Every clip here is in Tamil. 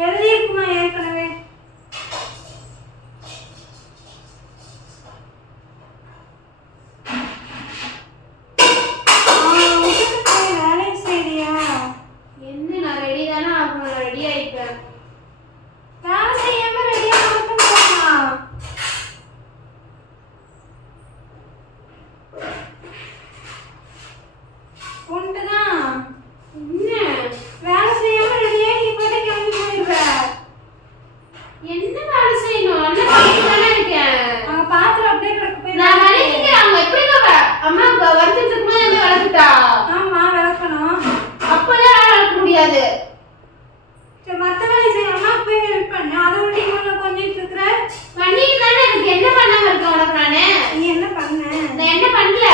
எழுதியிருக்குமா ஏற்கனவே? வேலையை செய்யறியா? என்ன நான் ரெடி தானே ஆகணும், நான் ரெடி ஆயிட்டேன். வேலை செய்யாம ரெடியா மட்டும் போமா? உண்டுதான். என்ன வேலை செய்யாம ரெடியா நீ போட்டு கிளம்பி போயிடுற. என்ன வேலை செய்யணும்? என்ன பண்ணிட்டு தானே இருக்கேன். அவங்க பாத்திரம் அப்படியே கிடக்கு போய் நான் விளக்கிக்கிறேன். அவங்க எப்படி அம்மா வந்துட்டு இருக்கும்போது எப்படி விளக்கிட்டா? ஆமா விளக்கணும். அப்பதான் விளக்க முடியாது. சரி மத்த வேலை செய்ய அம்மா போய் ஹெல்ப் பண்ணு. அதை விட்டு இவங்க கொஞ்சம் இருக்கிற பண்ணிட்டு தானே இருக்கு. என்ன பண்ணாம இருக்கேன் உனக்கு நானு? நீ என்ன பண்ண? நான் என்ன பண்ணல.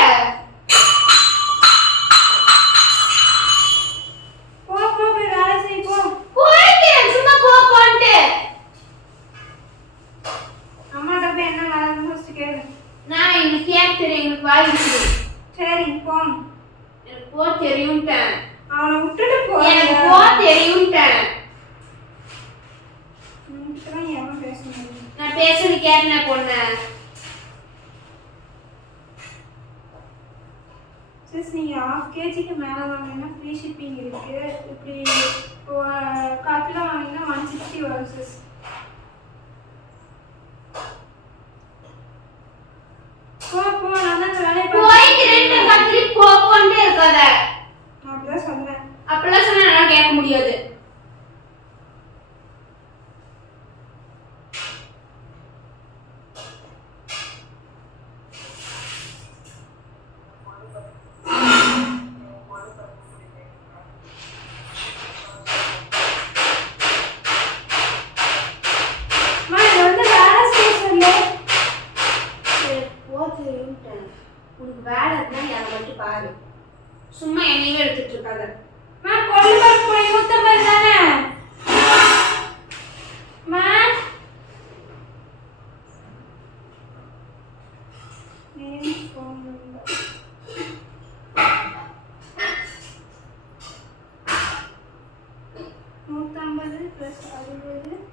போ போ போய் வேலை செய் போ. போய்க்கிறேன் சும்மா போன்ட்டு. அம்மாட்ட போய் என்ன வேலை முடிச்சு கேளு. நான் எனக்கு கேட்க தெரியும், எனக்கு வாய் இருக்குது. சரி போ. எனக்கு போ தெரியும்ட்டேன். அவனை விட்டுட்டு போ. எனக்கு போ தெரியும்ட்டேன். நீங்க எவன் பேசணும்? நான் பேசுறது கேட்டேன் பொண்ணு. சிஸ் நீங்க 1/2 kgக்கு மேல வாங்கினா ஃப்ரீ ஷிப்பிங் இருக்கு. இப்படி 1/4 கிலோ வாங்கினா 160 வரும் சிஸ். போ போ நான் தான் வேலையை போய்க்கிறேன்னு கத்திரி போன்ட்டு இருக்காத. நான் அப்படிதான் சொன்னேன். அப்பெல்லாம் சொன்னா நான் கேட்க முடியாது. உனக்கு வேலை இருந்தா யாரை மட்டும் பாரு. சும்மா என்னையும் எடுத்துட்டு இருக்காத. நான் கொல்லுபர் போய் 150 தானே மா நீ ஃபோன் பண்ணு. 150 + 60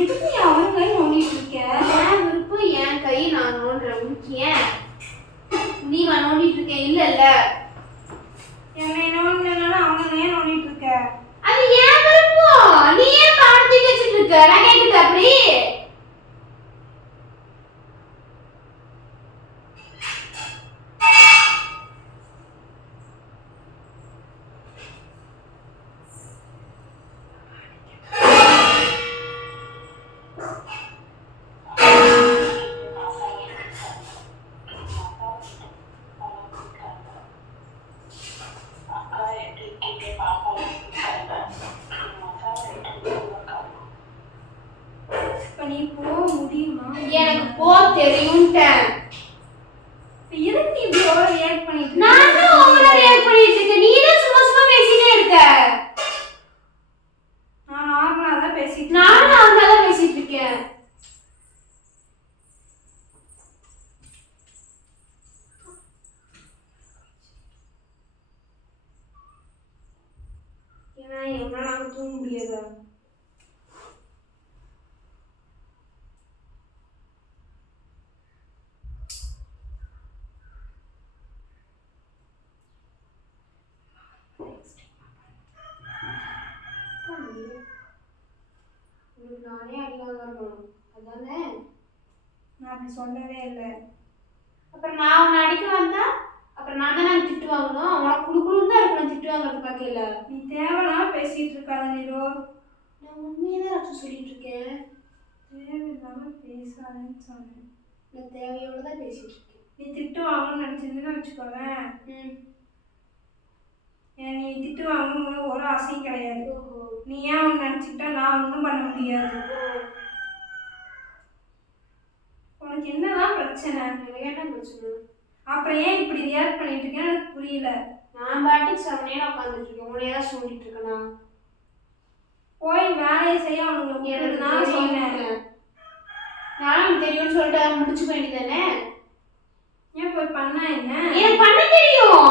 எதுக்கு அவன் கை நோண்டிட்டு இருக்க? என் விருப்பம் என் கை நான் நோண்டுறேன். உனக்கு ஏன் நீ நோண்டிட்டு இருக்க? இல்ல இல்ல என்னை நோண்டினாலும் அவனை ஏன் நோண்டிட்டு இருக்க? அது ஏன் விருப்பம். நீ ஏன் பாடத்தி வச்சுட்டு இருக்க? நான் கேட்குது அப்படி. நீ போக முடியுமா? எனக்கு போ தெரியும்ட்டேன். எதுக்கு நீ இப்படி ஓவர் ரியாக்ட் பண்ணிட்டு இருக்க? நான் தான் ஓவர் ரியாக்ட் பண்ணிட்டு இருக்கேன். நீ தான் சும்மா சும்மா பேசிட்டே இருக்க. நான் நார்மலா தான் பேசிட்டு நானும் நார்மலா தான் பேசிட்டு இருக்கேன். ஏன்னா எவ்வளவு தூங்க முடியாதா? நானே அடி வாங்கணும் அதானே? நான் அப்படி சொல்லவே இல்லை. அப்புறம் நான் உன்னை அடிக்க வந்தா அப்புறம் நான் தானே திட்டு வாங்கணும். அவனை குடுக்குன்னு தான் இருக்கணும் திட்டு வாங்குறது பார்க்கல. நீ தேவைனா பேசிட்டு இருக்காத நீரோ. நான் உண்மையை தான் ரச்சு சொல்லிட்டு இருக்கேன். தேவையில்லாம பேசாதேன்னு சொன்னேன். நான் தேவையோட தான் பேசிட்டு இருக்கேன். நீ திட்டு வாங்கணும்னு நினைச்சிருந்தேன்னு வச்சுக்கோவேன். நீ திட்டு வாங்கணும்னு ஒரு ஆசையும் கிடையாது. நீ ஏன் அவன் நினச்சிக்கிட்டா நான் ஒன்றும் பண்ண முடியாது. உனக்கு என்னதான் பிரச்சனை? என்ன பிரச்சனை? அப்புறம் ஏன் இப்படி ரியாக்ட் பண்ணிட்டு இருக்கேன்னு எனக்கு புரியல. நான் பாட்டுக்கு செவனேன்னு உட்காந்துட்டு இருக்கேன். உன்னை ஏதாவது சொல்லிட்டு இருக்கேனா? போய் வேலையை செய்ய அவனுங்களுக்கு நான் சொன்னேன். நானும் தெரியும்னு சொல்லிட்டு முடிச்சு வேண்டியதானே. ஏன் போய் பண்ணா என்ன? எனக்கு பண்ண தெரியும்.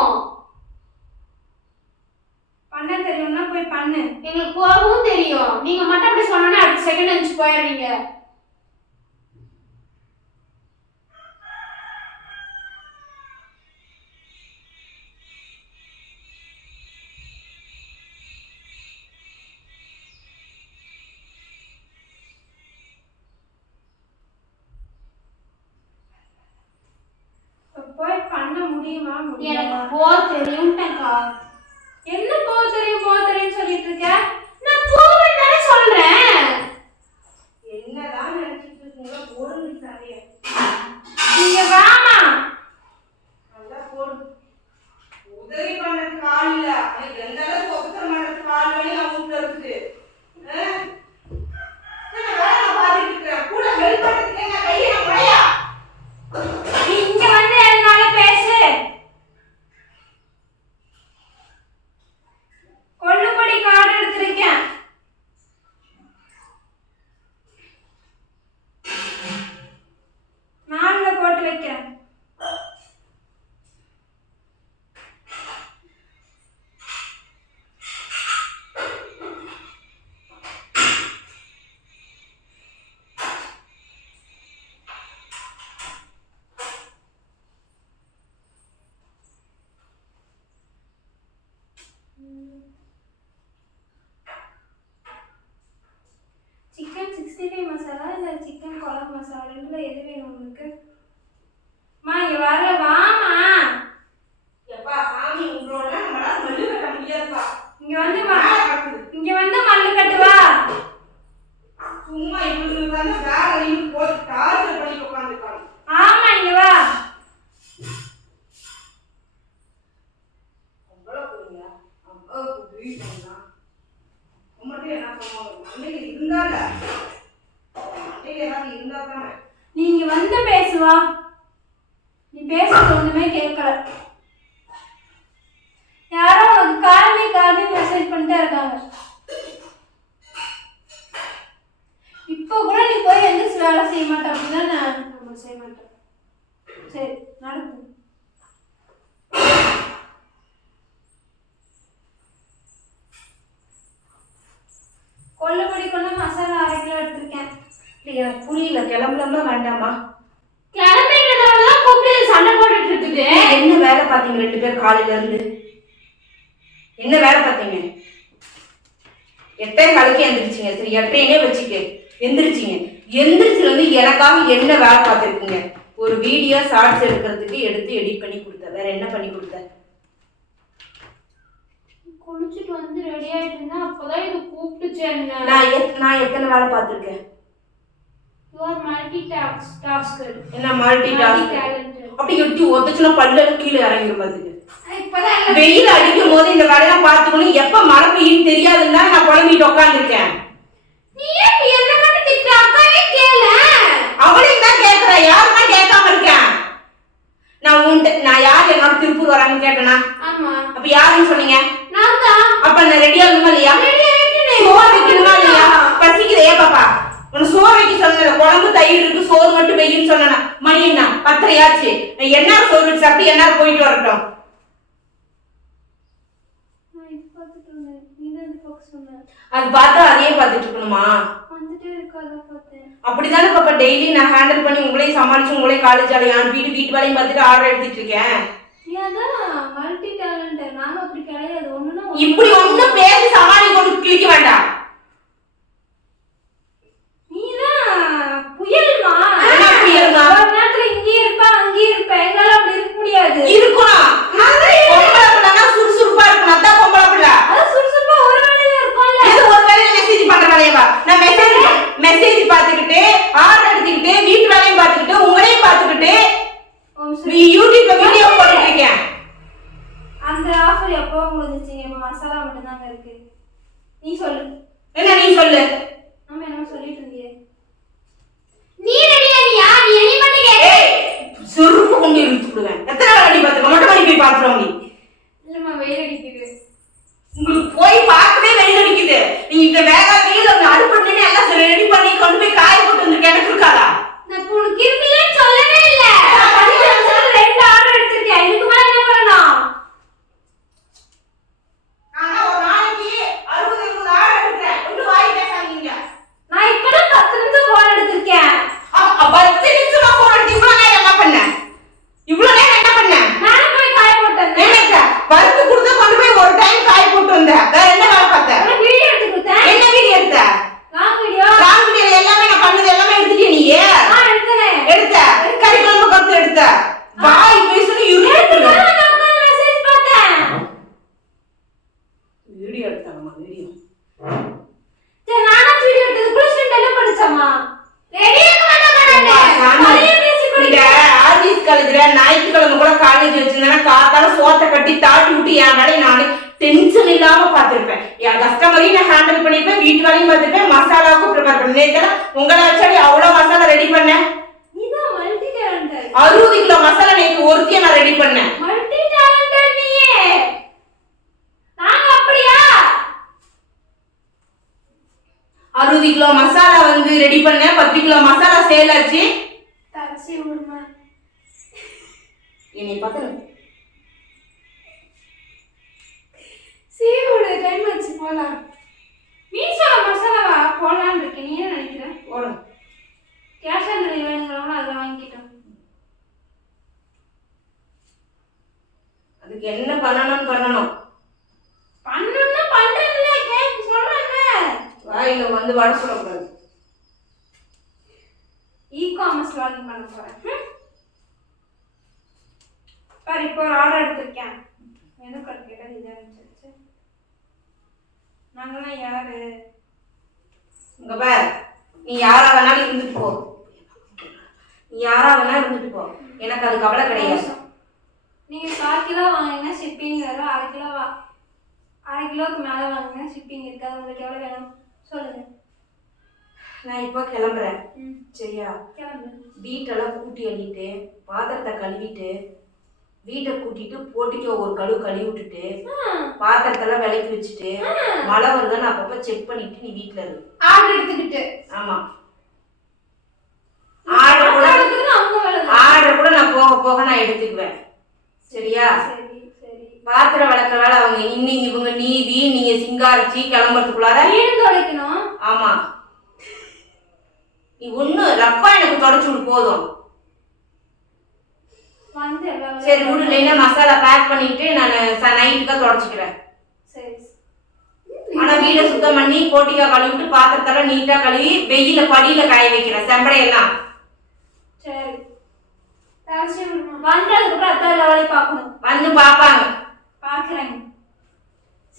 பண்ண தெரியும்னா போய் பண்ணு. எங்களுக்கு போகவும் தெரியும். நீங்க மட்டும் அப்படி சொன்னோன்னே அடுத்த செகண்ட் நினைச்சு போயிடுறீங்க. போய் பண்ண முடியுமா? எனக்கு போ தெரியும்ட்டக்கா. என்ன போ தெரியும் சொல்லிட்டு இருக்க? நான் போவேன்னு தானே சொல்றேன். என்னதான் நினைச்சிட்டு இருக்கீங்க? போடுங்க சாரியா. நீங்க வாமா. நல்லா போடு. உதவி பண்றதுக்கு ஆள் இல்ல. எனக்கு எந்த அளவுக்கு உபத்திரம் பண்றதுக்கு ஆள் வேணும் அவங்க இருக்குது. நான் வேலை பார்த்துட்டு இருக்கேன். கூட ஹெல்ப் பண்றதுக்கு என்ன கையை முறையா? நீ இங்க வந்து என்னால பேசு. கொள்ளுபடி கார்டு எடுத்திருக்கேன். நான்ல போட்டு வைக்கிறேன். சிக்கன் 65 மசாலா இல்ல சிக்கன் குழம்பு மசாலா ரெண்டுல எது வேணும் உங்களுக்கு? மா இங்க வரல வாமா. எப்பா சாமி உங்களோட நம்மளால மல்லு கட்ட முடியாதுப்பா. இங்க வந்து மல்லு கட்டு வா. சும்மா இப்படி வந்து வேலை போட்டு டார்ச்சர் பண்ணி உட்கார்ந்துருக்காங்க. ஆமா இங்க வா. அவ்வளவு புரியுங்க. அவ்வளவு புரியுங்க. நீங்க வந்து பேசுவா. நீ பேசுறது ஒண்ணுமே கேட்கல. யாரோ உனக்கு காலமே மெசேஜ் பண்ணிட்டே இருக்காங்க. இப்போ கூட நீ போய் எந்திரிச்சு வேலை செய்ய மாட்டேன் அப்படின்னா நம்ம செய்ய மாட்டேன். சரி நடக்கும். கொள்ளுபடி கொண்டு மசாலா 1/2 கிலோ எடுத்திருக்கேன். எனக்கு புரியல. கிளம்பலாமா வேண்டாமா? கிளம்பிட்டதால கூப்பிட்டு சண்டை போட்டுட்டு இருக்குது. என்ன வேலை பார்த்தீங்க 2 பேரும் காலையில இருந்து? என்ன வேலை பார்த்தீங்க? 8:15 எந்திரிச்சிங்க. சரி 8:00 வச்சுக்க எந்திரிச்சிங்க. எந்திரிச்சு வந்து எனக்காக என்ன வேலை பார்த்துருக்கீங்க? ஒரு வீடியோ ஷார்ட்ஸ் எடுக்கிறதுக்கு எடுத்து எடிட் பண்ணி கொடுத்த. வேற என்ன பண்ணி கொடுத்த? குளிச்சுட்டு வந்து ரெடி ஆயிட்டு இருந்தா அப்பதான் இது கூப்பிட்டுச்சேன். நான் எத்தனை வேலை பார்த்துருக்கேன்? You are multitasker. என்ன மல்டிடாஸ்க்? அப்படி எட்டி ஒத்தச்சுனா பல்லெல்லாம் கீழே இறங்கிரும். அதுக்கு இப்பதான் வெயில் அடிக்கும் போது இந்த வேலையெல்லாம் பார்த்துக்கணும். எப்ப மழை பெய்யும் தெரியாதுன்னா நான் குழம்பிட்டு உட்காந்துருக்கேன். நீ ஏன் என்ன மட்டும் திட்டுற? அக்காவே கேள. அவளையும் தான் கேட்கற. யாருமே கேட்காம இருக்கேன். நான் யார் என்னோட திருப்பூர் வராங்கன்னு கேட்டேனா? ஆமா. அப்ப யாருன்னு சொன்னீங்க? நான் தான். அப்ப நான் ரெடியா இருக்கணுமா இல்லையா? சோறு வைக்கணுமா இல்லையா? பசிக்குதே பாப்பா. உன சோறு வைக்க சொன்ன. குழம்பு தயிர் இருக்கு, சோறு மட்டும் வைன்னு சொன்னா மணி என்ன 10:30 ஆச்சு. என்ன சோறு வச்சு சாப்பிட்டு என்ன போயிட்டு வரட்டும். அது பார்த்தா அதையே பார்த்துட்டு இருக்கணுமா? அப்படிதானே பாப்பா டெய்லி நான் ஹேண்டில் பண்ணி உங்களையும் சமாளிச்சு உங்களையும் காலேஜ் வேலையை அனுப்பிட்டு வீட்டு வேலையும் பார்த்துட்டு ஆர்டர் எடுத்துட்டு இருக்கேன். இப்படி ஒண்ணும் பேசி சமாளிக்க கொண்டு கிளிக்க வேண்டாம். புயல்மா? என்ன புயல்மா? ஒரு நேரத்துல இங்கே இருப்பா அங்கே இருப்பா. எங்களால அப்படி இருக்க முடியாது. இருக்கணும். பொம்பளை பிள்ளைனா சுறுசுறுப்பா இருக்கணும். அதான் பொம்பளை பிள்ளை. அது சுறுசுறுப்பா ஒரு வேலையில இருக்கும்ல. இது ஒரு வேலையில மெசேஜ் பண்ற வேலையவா? நான் மெசேஜ் பார்த்துக்கிட்டு ஆர்டர் எடுத்துக்கிட்டு வீட்டு வேலையும் பார்த்துக்கிட்டு உங்களையும் பார்த்துக்கிட்டு யூடியூப்ல வீடியோ போட்டுட்டு இருக்கேன். அந்த ஆஃபர் எப்போ முடிஞ்சிச்சீங்க? இப்ப மசாலா மட்டும் தாங்க இருக்கு. நீ சொல்லு. என்ன நீ சொல்லு? நம்ம என்ன சொல்லிட்டு இருந்தியே? நீ ரெடியா? நீ யார்? நீ நீதான் சொல்லவே இல்ல. நான் 10 நிமிஷத்துல 2 ஆர்டர் எடுத்திருக்கேன். இதுக்கு மேல என்ன பண்ணணும்? ஆனா ஒரு நாளைக்கு 60 70 ஆர்டர் எடுக்கிறேன். ஒண்ணு வாய் பேசாதீங்க. நான் இப்பதான் 10 நிமிஷம் போன் எடுத்திருக்கேன். 10 நிமிஷமா போன் எடுத்து இவ்வளவு நேரம் என்ன பண்ண? இவ்வளவு நேரம் என்ன பண்ண? நானே போய் காய போட்டேன். என்னங்க வறுத்து கொடுத்து கொண்டு போய் ஒரு டைம் காய போட்டு வந்த. வேற என்ன வேலை பார்த்த? ஒரு வீடியோ எடுத்து கொடுத்தேன். என்ன வீடியோ எடுத்த? நான் வீடியோ எல்லாமே நான் பண்ணது எல்லாமே எடுத்துட்டியா நீ? நான் எடுத்தனே. எடுத்த கறி குழம்பு கத்து எடுத்த. வாய் பேசுன்னு நான் உட்கார்ந்து மெசேஜ் பார்த்தேன். வீடியோ எடுத்தாங்கம்மா வீடியோ. சரி நானா வீடியோ எடுத்தது குளிச்சிட்டு என்ன பண்ணுச்சம்மா? ரெடியா பண்ணானே. அதையே பேசி இந்த குடிக்க. ஆர்விஸ் காலேஜ்ல ஞாயிற்றுக்கிழமை கூட காலேஜ் வச்சிருந்தேன்னா காத்தால சோத்தை கட்டி தாட்டி விட்டு என் வேலையை நானு டென்ஷன் இல்லாம பார்த்திருப்பேன். என் கஸ்டமரையும் நான் ஹேண்டில் பண்ணிருப்பேன், வீட்டு வேலையும் பார்த்திருப்பேன், மசாலாவுக்கும் ப்ரிப்பேர் பண்ணேன். நேத்தெல்லாம் உங்களை வச்சாடி அவ்வளவு மசாலா ரெடி பண்ணேன். நீதான் மல்டி டேலண்டட். 60 கிலோ மசாலா நேற்று ஒருத்தியை நான் ரெடி பண்ணேன். மல்டி டேலண்டட் நீயே. நாங்க அப்படியா? 60 கிலோ மசாலா வந்து ரெடி பண்ணேன், 10 கிலோ மசாலா சேல் ஆச்சு. தரசி விடுமா. என்னை பார்த்து சீவோட டைம் ஆச்சு போலாம். மீசோல மசாலாவா போடலான்னு இருக்கேன். நீ என்ன நினைக்கிற? போடும். கேஷ் ஆன் டெலிவரி வேணுங்கிறவங்க அதை வாங்கிக்கிட்டோம். அதுக்கு என்ன பண்ணணும்னு பண்ணணும். பண்ணணும்னா பண்றேன்ல, கேக் சொல்றேன்ல. வாயில வந்து வட சொல்லக்கூடாது. இ-காமர்ஸ் லாகின் பண்ண போறேன். பாரு இப்போ ஒரு ஆர்டர் எடுத்திருக்கேன். என்ன கார்டு கேட்டா இது இருந்துச்சு. நாங்களாம் யாரு? இங்க பார், நீ யாரா வேணாலும் இருந்துட்டு போ. நீ யாரா வேணாலும் இருந்துட்டு போ, எனக்கு அது கவலை கிடையாது. நீங்க 4 கிலோ வாங்கினா ஷிப்பிங் வரும். 1/2 கிலோக்கு மேல வாங்கினா ஷிப்பிங் இருக்காது. உங்களுக்கு எவ்வளவு வேணும் சொல்லுங்க. நான் இப்போ கிளம்புறேன். சரியா? கிளம்பு. வீட்டெல்லாம் கூட்டி அள்ளிட்டு பாத்திரத்தை கழுவிட்டு வீட்டை கூட்டிட்டு போட்டிக்கு ஒரு கழுவி விட்டுட்டு பாத்திரத்தெல்லாம் விளக்கி வச்சுட்டு மழை வருதுன்னு அப்பப்ப செக் பண்ணிட்டு நீ வீட்டுல இரு. ஆர்டர் எடுத்துக்கிட்டு. ஆமா, ஆர்டர் கூட நான் போக போக நான் எடுத்துக்குவேன். சரியா? சரி சரி. பாத்திரம் விளக்க வேலை அவங்க இன்னும் இவங்க நீவி நீங்க சிங்காரிச்சு கிளம்புறதுக்குள்ளார வீடு துடைக்கணும். ஆமா, நீ ஒண்ணு ரப்பா எனக்கு தொடச்சு விடு போதும். வந்து எல்லாம் சரி விடு, இல்லைன்னா மசாலா பேக் பண்ணிட்டு நான் நைட்டுக்கா தொடச்சுக்கிறேன். சரி. ஆனா வீடை சுத்தம் பண்ணி போட்டிக்கா கழுவிட்டு பாத்திரத்தெல்லாம் நீட்டா கழுவி வெயில படியில காய வைக்கிறேன் செம்படையெல்லாம். சரி. தரசி விடுமா. வந்ததுக்கு அப்புறம் அத்தை வேலையை பார்க்கணும். வந்து பாப்பாங்க. பாக்குறேன்.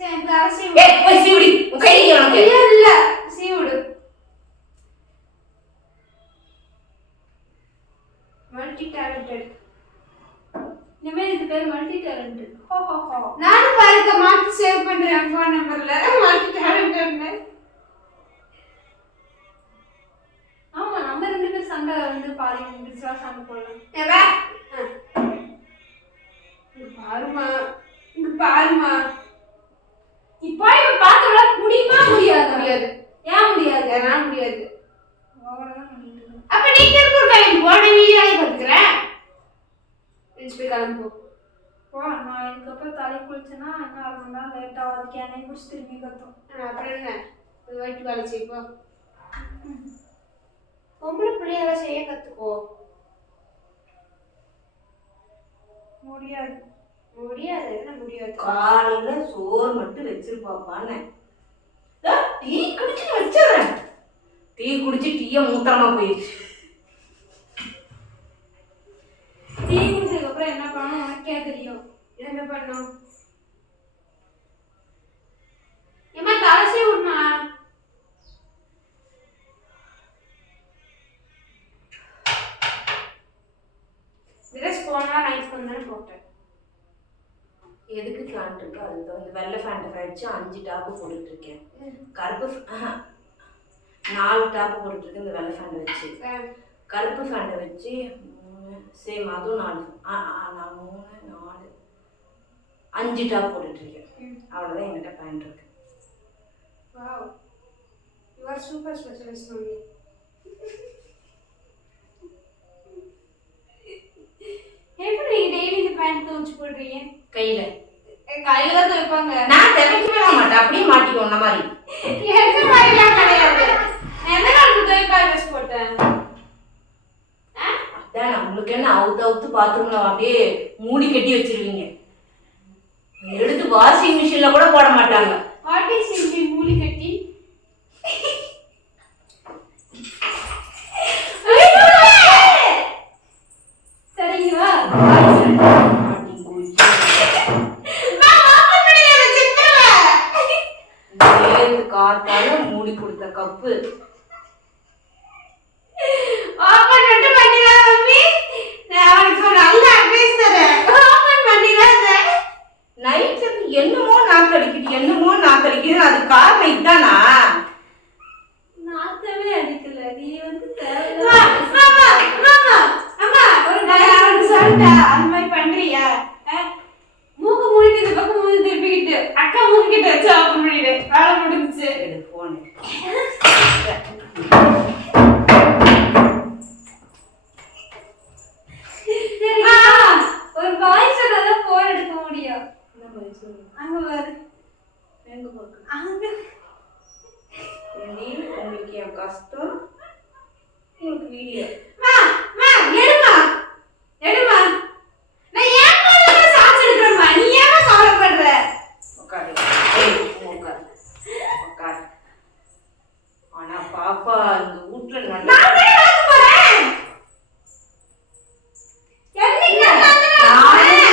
சரி தரசி ஏய் போய் சீவுடி, உன் கை உனக்கு இல்ல சீவுடு. Multi talented. இனிமேல் இது பேர் மல்டி டேலண்டட். ஹோ ஹோ ஹோ. நானும் பாருங்க மாத்தி சேவ் பண்றேன் ஃபோன் நம்பர்ல. மல்டி டேலண்டட்னு. ஆமா, நம்ம 2 பேர் சண்டை வந்து பாருங்க, பிஸ்வா சண்டை போடலாம். ஏவே பாருமா, இங்க பாருமா. இப்போ இப்ப பாத்துறல முடியுமா முடியாது? முடியாது. ஏன் முடியாது? ஏன்னா முடியாது. ஓவரா பண்ணிட்டு இருக்க. அப்ப நீ திருப்பூர் கிளம்பி போன வீடியோவை பார்த்துக்கிறேன். போய் கிளம்பு. போ. நான் இதுக்கப்புறம் தலை குளிச்சேன்னா இன்னும் 1/2 மணி நேரம் லேட் ஆகும். அதுக்கு எண்ணெய் குடிச்சு திரும்பி கத்தும். அப்புறம் என்ன வீட்டு வேலை செய்ப்போ. பொம்பளை பிள்ளையெல்லாம் செய்ய கத்துக்கோ. முடியாது. முடியாது. என்ன முடியாது? காலையில சோறு மட்டும் வச்சிருப்பாப்பான்னு டீ குடிச்சு வச்சிடறேன். டீ குடிச்சு டீய மூத்தமா போயிடுச்சு. டீ குடிச்சதுக்கு அப்புறம் என்ன பண்ணணும் உனக்கே தெரியும். என்ன பண்ணும்? ஏமா தலசி விடுமா. ட்ரெஸ் போனா நைட் கொஞ்சம் போட்டேன். எதுக்கு ஃபேண்ட் இருக்கு அதுதான். இந்த வெள்ளை ஃபேண்ட் கழிச்சு 5 டாப்பு போட்டுட்டு இருக்கேன். கருப்பு 4 டாப்பு போட்டுட்டு இருக்கேன். இந்த வெள்ளை ஃபேண்ட் வச்சு கருப்பு ஃபேண்டை வச்சு சேம் அதுவும் 4 3 4 5 டாப் போட்டுட்டு இருக்கேன். அவ்வளோதான் என்கிட்ட பேண்ட் இருக்கு. Wow, you are super specialist mummy. போட்டுருக்கீங்க? கையில கையில தான் துவைப்பாங்க. நான் துவைக்கவே மாட்டேன், அப்படியே மாட்டிக்கோ இந்த மாதிரி. எந்த மாதிரிலாம் கிடையாது. நான் எந்த காலத்துல துவைக்காத ட்ரெஸ் போட்டேன்? அதான் உங்களுக்கு என்ன அவுத்து பாத்ரூம்ல அப்படியே மூடி கட்டி வச்சிருவீங்க. எடுத்து வாஷிங் மிஷின்ல கூட போட மாட்டாங்க. வாட் இஸ் இட் மூடி கட்டி? சரிங்களா? காத்தால மூடி கொடுத்த கப்பு ஓபன் பண்ணி பண்ணிடா மம்மி. நான் அவனுக்கு ஒரு நல்ல அட்வைஸ் தரேன். ஓபன் பண்ணிடாத. நைட்ல என்னமோ நாக்கடிக்குது அது காரணம் இதானா? நாத்தமே அடிக்கல, நீ வந்து அம்மா ஒரு டயலாக் சொல்லிட்டா அந்த மாதிரி பண்றியா? மூக்கு மூடிட்டு இந்த பக்கம் மூஞ்சி திருப்பிக்கிட்டு அக்கா மூக்கு கிட்ட வச்சு ஓபன் பண்ணிடு. வேலை முடிஞ்சுச்சு. எடு போன். ஒரு வாய்ஸ் சொன்னாதான் போன் எடுக்க முடியும். அங்க பாரு. எங்க போக்கு? அங்க உங்களுக்கு என் கஷ்டம், உங்களுக்கு வீடியோ. எடுமா. நான் ஏன் காலையில சாட்சி எடுக்கிறேம்மா. நீ ஏன் கவலைப்படுற? உட்காரு. உட்காரு. ஆனா பாப்பா இந்த வீட்டுல நல்லா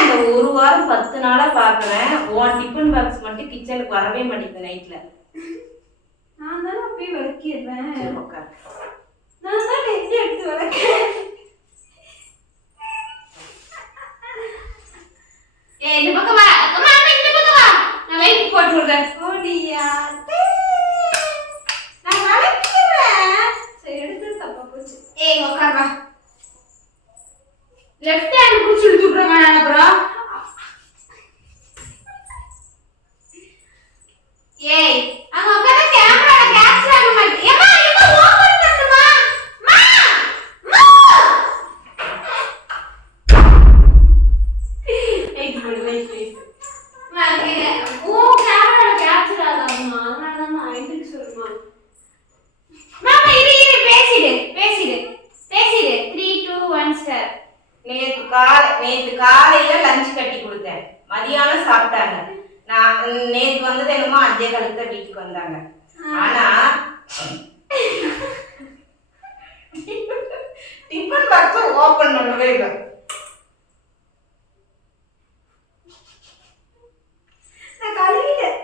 இந்த ஒரு வாரம் 10 நாளா பாக்குறேன். உன் டிஃபன் பாக்ஸ் மட்டும் கிச்சனுக்கு வரவே மாட்டேங்குது நைட்ல. நான் தானே போய் விளக்கிடுறேன். உட்காரு. நான் தான் எப்படி எடுத்து விளக்கேன். இந்த பக்கம் வா. அம்மா இந்த பக்கம் வா. நான் லைட் போட்டு விடுறேன். ஓடியா நான் விளக்கிறேன். சரி எடுத்து தப்பா போச்சு. உட்கார் வா. லெஃப்ட் ஹேண்ட் புடிச்சு இழுத்து விடுறேன் நான் அப்புறம். அங்க உட்கார்ந்து கேமரால கேப்சர் ஆக மாட்டேன். ஏமா ஓபன் பண்ணுமா? லைட் ஓ கேமரால கேப்சர் ஆகாதுமா. அதனால தான் நான் ஐடிக்கு சொல்றேன். மாமா இரு பேசிடு 3 2 1 ஸ்டார்ட். நேத்து காலையில லஞ்ச் கட்டி கொடுத்தேன். மதியானம் சாப்பிட்டாங்க. நான் நேத்து வந்தது என்னமோ 5:15 வீட்டுக்கு வந்தாங்க. ஆனா டிஃபன் பாக்ஸ் ஓபன் பண்ணவே இல்லை. நான் கழுவிட்டேன்.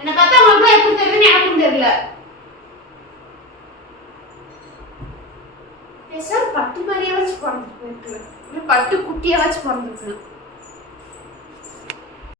என்ன பார்த்தா உங்களுக்கு எப்படி தெரியுதுன்னு எனக்கும் தெரியல. பட்டு மாதிரியே வச்சு பிறந்துருக்கு. பட்டு குட்டியா வச்சு பிறந்துருக்கு.